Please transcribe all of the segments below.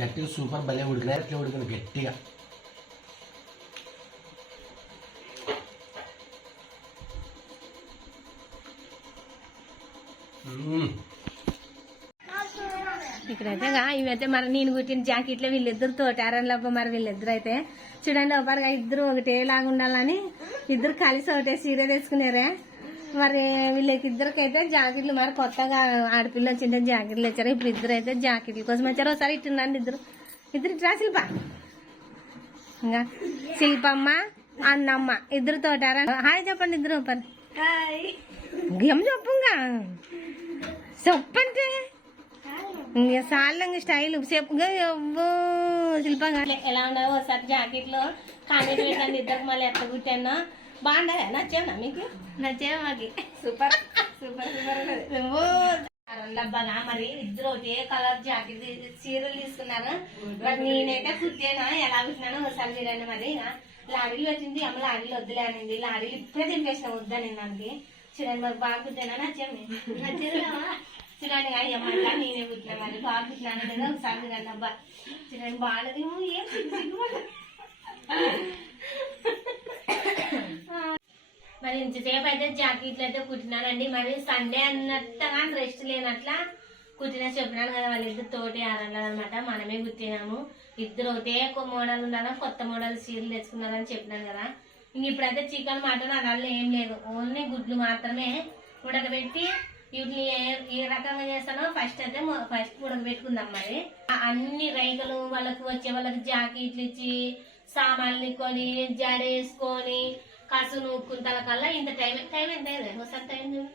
గట్టిగా సూపర్ భలే ఉడికినా అట్లా ఉడికిన గట్టిగా. ఇక్కడైతే ఇవైతే మరి నేను కుట్టిన జాకెట్లో వీళ్ళిద్దరు తోటారన్లబ్బ మరి వీళ్ళిద్దరు అయితే చూడండి ఒకరిగా ఇద్దరు ఒకటే లాగా ఉండాలని ఇద్దరు కలిసి ఒకటే సీర తెచ్చుకున్నారే మరి వీళ్ళకి ఇద్దరికైతే జాకెట్లు మరి కొత్తగా ఆడపిల్ల వచ్చింటే జాకెట్లు ఇచ్చారు ఇప్పుడు ఇద్దరు అయితే జాకెట్ల కోసం వచ్చారు. ఒకసారి ఇట్టుండండి ఇద్దరు. ఇద్దరు ఇట్రా శిల్ప. ఇంకా శిల్పమ్మ అన్నమ్మ ఇద్దరు తోటారా హాయ్ చెప్పండి ఇద్దరు పని గేమ్ చెప్పుగా? చెప్పండి ఇంకా సాలంగా స్టైల్ ఎవ్వో శిల్పంగా ఎలా ఉండవు ఒకసారి జాకెట్లో కానీ ఇద్దరికి మళ్ళీ ఎట్లా కుట్టాను బాగుండదా? నచ్చానా మీకు? నచ్చే మాకి. సూపర్ సూపర్ సూపర్ డబ్బాగా మరి ఇద్దరు ఒకే కలర్ జాకెట్ చీరలు తీసుకున్నారు మరి నేనైతే కుట్టాను ఎలా కుట్టినాను ఒకసారి చూడండి మరి. లారీలు వచ్చింది. అమ్మ లారీలు వద్దులే అనింది లారీలు ఇప్పుడే దింపేసిన వద్దని దానికి. చూడండి మరి బాగా కుట్టానా నచ్చాము నచ్చేది చూడండి అయ్యమ్మ నేనే కుట్టినా మరి. బాగా కుట్టినాను కదా ఒకసారి చూడండి అబ్బా. చూడండి బాగాలేదు ఏం సిగ్గు. మరి ఇంతసేపు అయితే జాకెట్లు అయితే కుట్టినానండి. మరి సండే అన్నట్టుగా రెస్ట్ లేనట్లా కుట్టిన చెప్పినాను కదా వాళ్ళిద్దరు తోటి అనమాట మనమే కుట్టినాము. ఇద్దరు ఒకటే ఒక మోడల్ ఉన్నారా కొత్త మోడల్ చీరలు తెచ్చుకున్నారని చెప్పినాను కదా. ఇంక ఇప్పుడైతే చికెన్ మటన్ అదాల్లో ఏం లేదు. ఓన్లీ గుడ్లు మాత్రమే ఉడకబెట్టి వీటిని ఏ ఏ రకంగా చేస్తానో ఫస్ట్ అయితే ఫస్ట్ ఉడకబెట్టుకుందాం మరి. అన్ని రైతులు వాళ్ళకి వచ్చే వాళ్ళకి జాకెట్లు ఇచ్చి సామాన్లు కొని జడేసుకొని కసు నూక్కున్న కల్లా ఇంత టైం టైం ఎంత ఒకసారి టైం చూడు.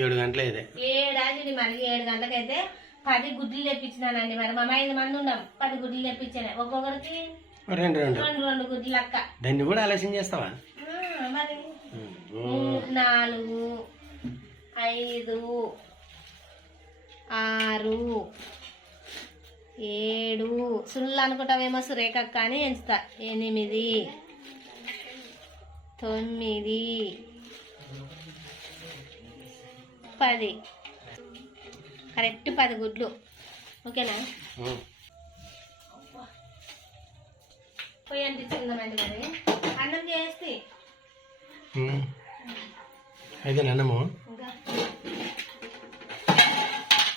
ఏడు గంటల ఇదే ఏడాది మరి ఏడు గంటలకైతే పది గుడ్లు తెప్పించినానండి మరి. మా ఐదు మంది ఉన్నాం పది గుడ్లు తెప్పించాను. ఒక్కొక్కరికి రెండు రెండు. రెండు రెండు గుడ్లు లక్క దాన్ని కూడా ఆలస్యం చేస్తావా? మరి. నాలుగు ఐదు ఆరు ఏడు. సుళ్ళు అనుకుంటావేమో సురేఖక్క అని ఎంచుతా. ఎనిమిది తొమ్మిది. పది. కరెక్ట్ పది గుడ్లు. ఓకేనా. పోయి అంటించుకుందామండి మరి. అన్నం చేస్తే. అయితే నన్నము ఇంకా.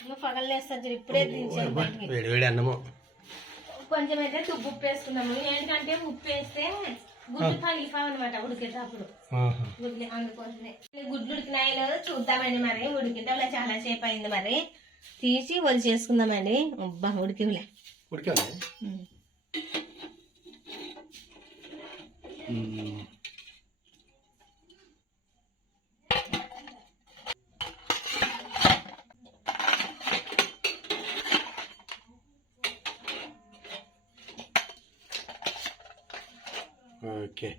నువ్వు పగలేస్తా ఇప్పుడే దించాను వేడి వేడి అన్నము. కొంచెం అయితే తుప్పు ఉప్పు వేసుకున్నాము ఏంటంటే ఉప్పు వేస్తే గుడ్లు పగిలిపోవు అనమాట ఉడికేటప్పుడు. గుడ్లు అందుకోసమే. గుడ్లు ఉడికినాయి లేదో చూద్దామండి మరి. ఉడికితే చాలా సేపు అయింది మరి. తీసి వలి చేసుకుందామండి. అబ్బా ఉడికిలే? ఉడికే ఓకే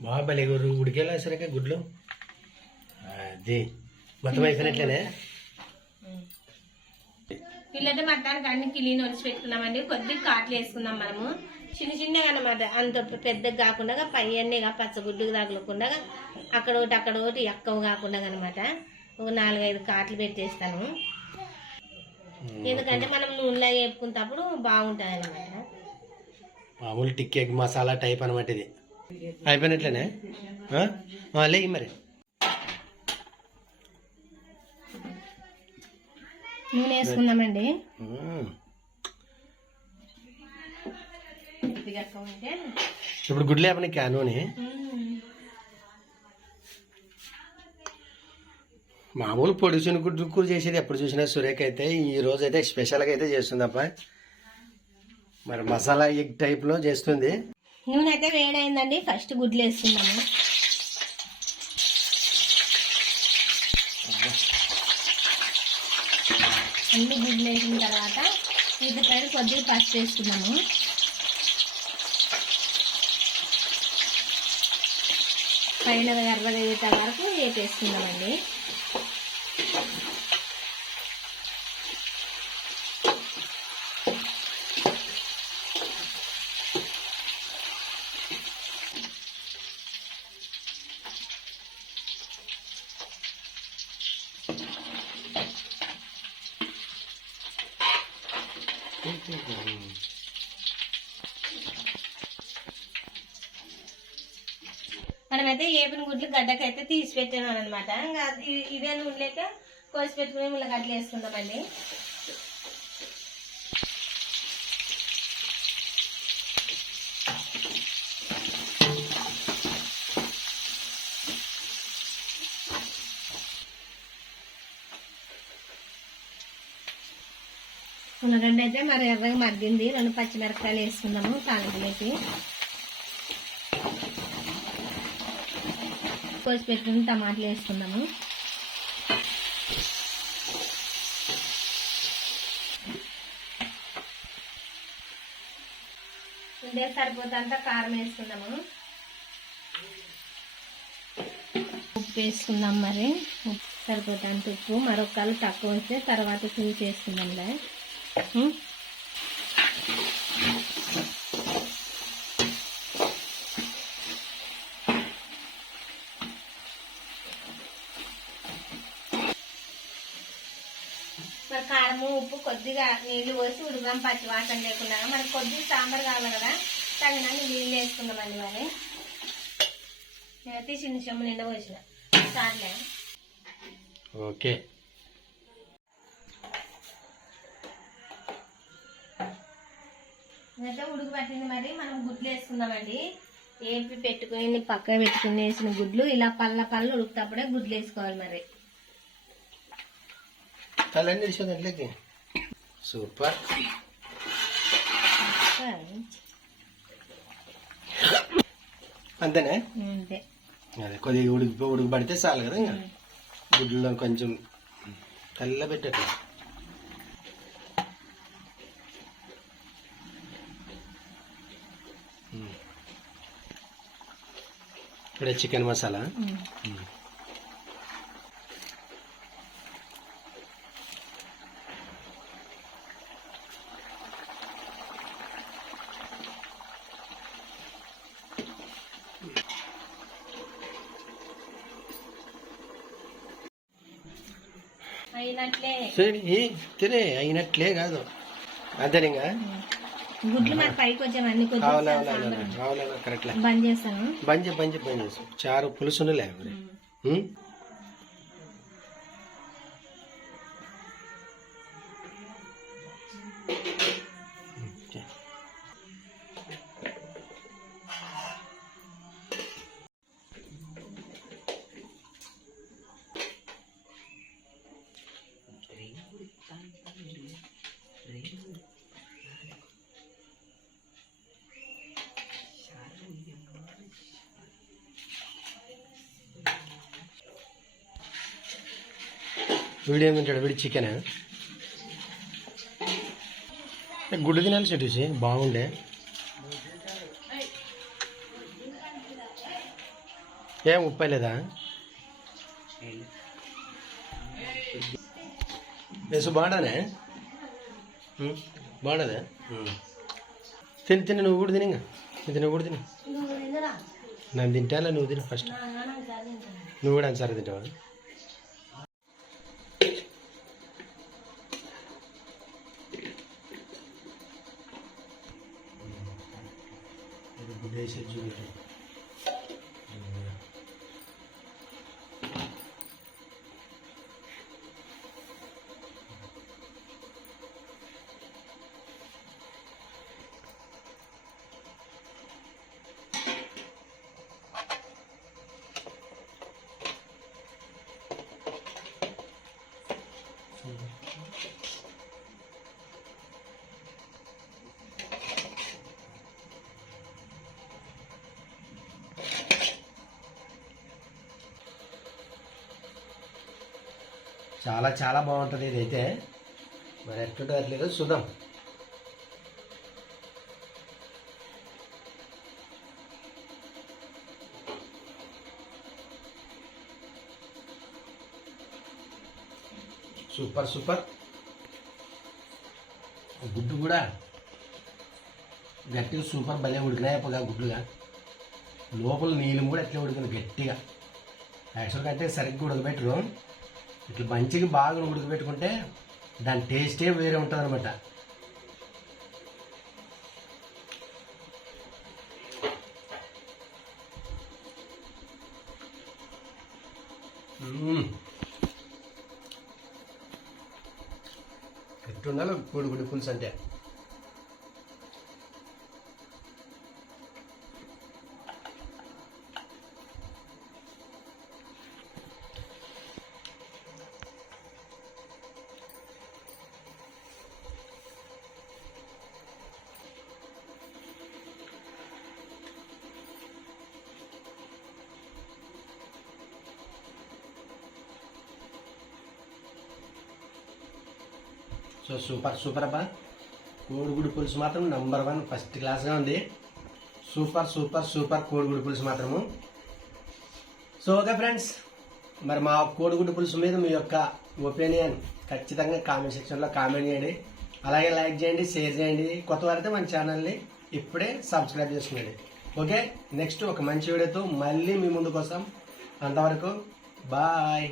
బాగా గురు ఉడికేలా సరిగ్గా గుడ్లు అది మొత్తం అయిపోయినట్లేనే మధ్యాహ్నానికి అన్ని కిలీని ఒలిచి పెట్టుకున్నామండి కొద్దిగా కాట్లు వేసుకుందాం మనము. చిన్న చిన్నగా అనమాట అంత పెద్దగా కాకుండా పై అన్నీగా పచ్చగుడ్డుకు తగలకుండా అక్కడ ఒకటి అక్కడ ఒకటి ఎక్కువ కాకుండా అనమాట ఒక నాలుగైదు కాట్లు పెట్టేస్తాను. ఎందుకంటే మనం నూనెలో వేపుకున్నప్పుడు బాగుంటుంది అనమాట మామూలు టిక్ ఎగ్ మసాలా టైప్ అనమాట ఇది. అయిపోయినట్లేనే? లేయి మరి. నూనె వేసుకుందామండి. ఇప్పుడు గుడ్లు వేపని క్యానోని మ్మ్. మామూలు పొడి గుడ్లు కూర చేసేది ఎప్పుడు చూసినా సురేఖ అయితే ఈ రోజు అయితే స్పెషల్గా అయితే చేస్తుందప్ప. మరి మసాలా ఎగ్ టైప్లో చేస్తుంది. నూనె అయితే వేడైందండి ఫస్ట్ గుడ్లు వేసుకుందాము. అన్ని గుడ్లు వేసిన తర్వాత ఇది పైన కొద్దిగా పసుపు వేసుకున్నాము. పైన ఎర్రగా వరకు వేపేసుకుందామండి. మనమైతే ఏపిన గుడ్లు గడ్డకైతే తీసి పెట్టాను అనమాట ఇంకా ఇదే ఇదే నూనెలేక కోసి పెట్టుకుని ముళ్ళగడ్డలు వేసుకుందామండి. ఉల్లగడ్డ అయితే మరి ఎర్రగా మగ్గింది. రెండు పచ్చిమిరపకాయలు వేసుకుందాము తాలింపులోకి కోసి పెట్టుకుని టమాటాలు వేసుకుందాము. ఇదే సరిపోతంత కారం వేసుకుందాము. ఉప్పు వేసుకుందాం మరి. ఉప్పు సరిపోతంత ఉప్పు. మరొకళ్ళు తక్కువ వస్తే తర్వాత చూసి వేసుకుందాంలే మరి కారము ఉప్పు కొద్దిగా నీళ్ళు పోసి ఉడుకుదాం పచ్చి వాసన లేకుండా మనకి కొద్దిగా సాంబార్ కావాలి కదా తగినన్ని నీళ్ళు వేసుకుందామండి మరి. నేనైతే చిన్న చెమ్మ నిండా పోసిన. చాలే ఓకే. అయితే ఉడుకు పట్టింది మరి మనం గుడ్లు వేసుకుందామండి ఏపి పెట్టుకుని పక్కన పెట్టుకుని వేసిన గుడ్లు ఇలా పళ్ళ పళ్ళు ఉడుకుతప్పుడే గుడ్లు వేసుకోవాలి మరి. సూపర్. అంతేనే? అంతే. అదే కొద్దిగా ఉడికి ఉడికి పడితే చాలు కదా ఇంకా. గుడ్లలో కొంచెం తెల్ల పెట్టట్లే ఇప్పుడే చికెన్ మసాలా. అయినట్లే. తినే అయినట్లే కాదు. ఇంకా గుడ్లు మరి పైకి వచ్చాము అన్ని కొద్దిగా బంద్ చేస్తాను. బంజ బంజ బంజ చారు పులుసు ఉండలే వీడు ఏం తింటాడు వీడి చికెన్ గుడ్డు తినాలి చెట్టుసి బాగుండే. ఏం ఉప్పు లేదా? వేసు బాగుండానే? బాగుండదా. తిని తిని నువ్వు కూడా తిని ఇంకా నువ్వు తిని కూడా తిని. నువ్వు? నన్ను తింటాలా నువ్వు తిని ఫస్ట్ నా నాన్న ఒకసారి తింటాను. నువ్వు కూడా అన్సారి తింటావా చాలా చాలా బాగుంటుంది ఇదైతే. మరి ఎట్టుంటే అట్లేదు చూద్దాం. Super super. గుడ్డు కూడా గట్టిగా సూపర్ భలే ఉడికినాయప్పగా గుడ్డుగా. లోపల నీళ్ళు కూడా ఎట్లా ఉడికింది గట్టిగా. యాక్చువల్గా అంటే సరిగ్గా ఉడకబెట్టరు. ఇట్లా మంచిగా బాగా ఉడకబెట్టుకుంటే దాని టేస్టే వేరే ఉంటుంది అనమాట ఎట్టుండాలో ఉండాలి కోడిగుడి పులుసు అంటే. సో సూపర్ సూపర్ అబ్బా. కోడిగుడి పులుసు మాత్రం నంబర్ వన్ ఫస్ట్ క్లాస్గా ఉంది. సూపర్ సూపర్ సూపర్ కోడిగుడి పులుసు మాత్రము. సో ఓకే ఫ్రెండ్స్ మరి మా కోడిగుడ్డు పులుసు మీద మీ యొక్క ఒపీనియన్ ఖచ్చితంగా కామెంట్ సెక్షన్లో కామెంట్ చేయండి. అలాగే లైక్ చేయండి షేర్ చేయండి. కొత్త వారైతే మన ఛానల్ని ఇప్పుడే సబ్స్క్రైబ్ చేసుకోండి ఓకే నెక్స్ట్ ఒక మంచి వీడియోతో మళ్ళీ మీ ముందుకు వస్తాం. అంతవరకు బాయ్